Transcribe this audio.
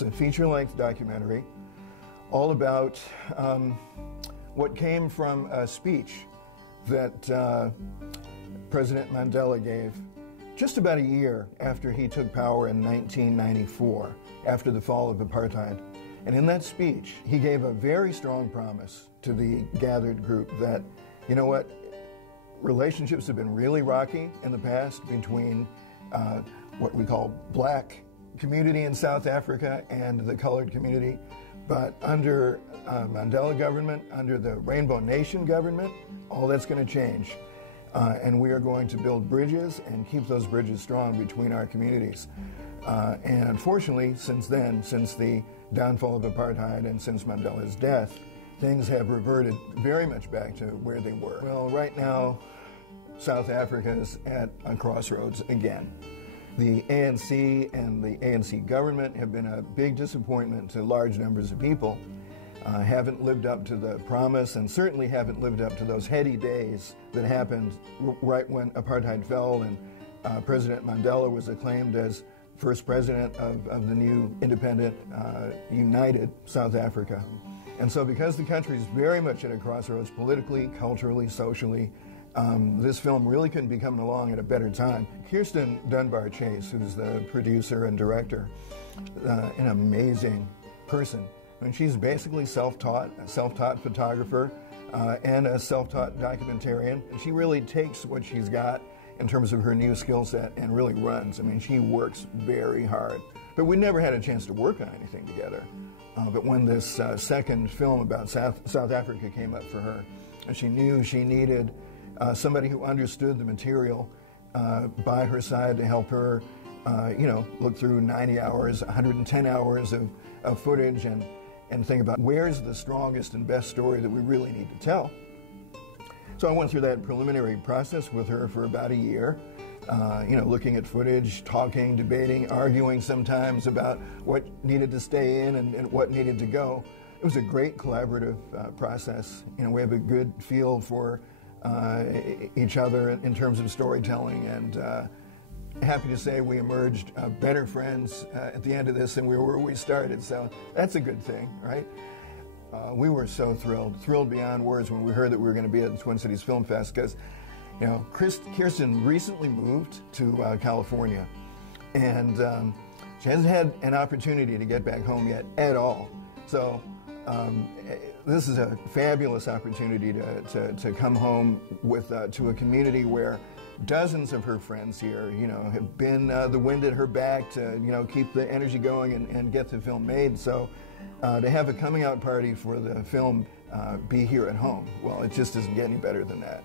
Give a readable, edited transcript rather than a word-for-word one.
It's a feature-length documentary all about what came from a speech that President Mandela gave just about a year after he took power in 1994, after the fall of apartheid. And in that speech, he gave a very strong promise to the gathered group that, you know what, relationships have been really rocky in the past between what we call black community in South Africa and the colored community. But under Mandela government, under the Rainbow Nation government, all that's going to change. And we are going to build bridges and keep those bridges strong between our communities. And unfortunately, since then, since the downfall of apartheid and since Mandela's death, things have reverted very much back to where they were. Well, right now, South Africa is at a crossroads again. The ANC and the ANC government have been a big disappointment to large numbers of people, haven't lived up to the promise, and certainly haven't lived up to those heady days that happened right when apartheid fell and President Mandela was acclaimed as first president of the new independent, united South Africa. And so because the country is very much at a crossroads politically, culturally, socially, this film really couldn't be coming along at a better time. Kirsten Dunbar Chase, who's the producer and director, an amazing person. I mean, she's basically self-taught, a self-taught photographer and a self-taught documentarian. She really takes what she's got in terms of her new skill set and really runs. I mean, she works very hard. But we never had a chance to work on anything together. But when this second film about South Africa came up for her, and she knew she needed somebody who understood the material by her side to help her, look through 90 hours, 110 hours of footage and think about where's the strongest and best story that we really need to tell. So I went through that preliminary process with her for about a year, looking at footage, talking, debating, arguing sometimes about what needed to stay in and what needed to go. It was a great collaborative process. We have a good feel for each other in terms of storytelling, and happy to say we emerged better friends at the end of this than we were where we started, so that's a good thing, right? We were so thrilled beyond words when we heard that we were going to be at the Twin Cities Film Fest, because Kirsten recently moved to California, and she hasn't had an opportunity to get back home yet at all. So this is a fabulous opportunity to come home with to a community where dozens of her friends here, have been the wind at her back to, keep the energy going and get the film made. So to have a coming out party for the film be here at home, well, it just doesn't get any better than that.